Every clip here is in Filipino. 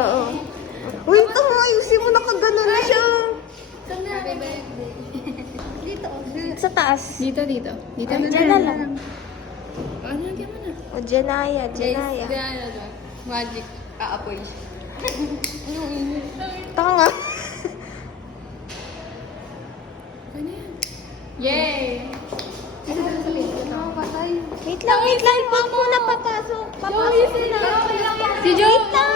Oo. Uy, ito mo, ayusin mo, nakagano na siya. Happy birthday. Dito. Sa taas. Dito. Dito Diyan na lang. Ano lagyan mo na? O, Janaya, Janaya. Magic. Aapoy. Taka nga. Ano yan? Yay! Wait lang. Huwag muna papasok. Papasok na. Si Joe! Wait lang.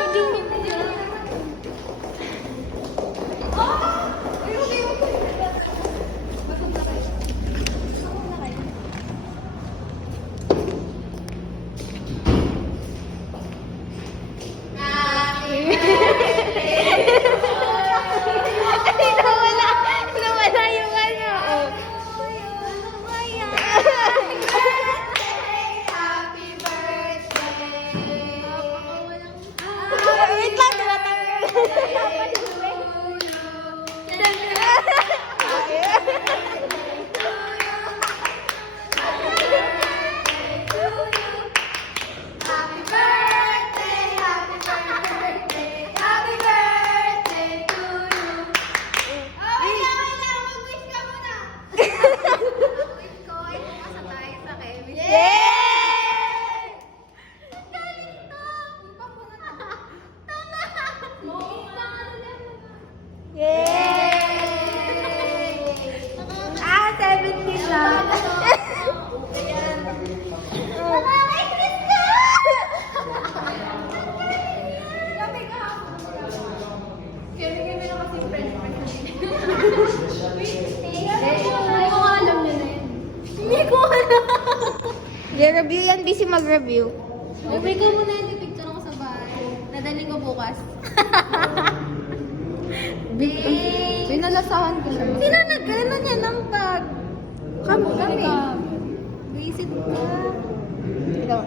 Nawala yung ano. Oh. Wait lang, Ah, 70 lang. Hindi ko alam. I-review yan, busy mag-review. Uwi ko muna yung picture ko sa bahay. Nadaling ko bukas. Pinalasahan ko siya. Sino nag-ano niya ng bag? Kami. Visit ka. Ito.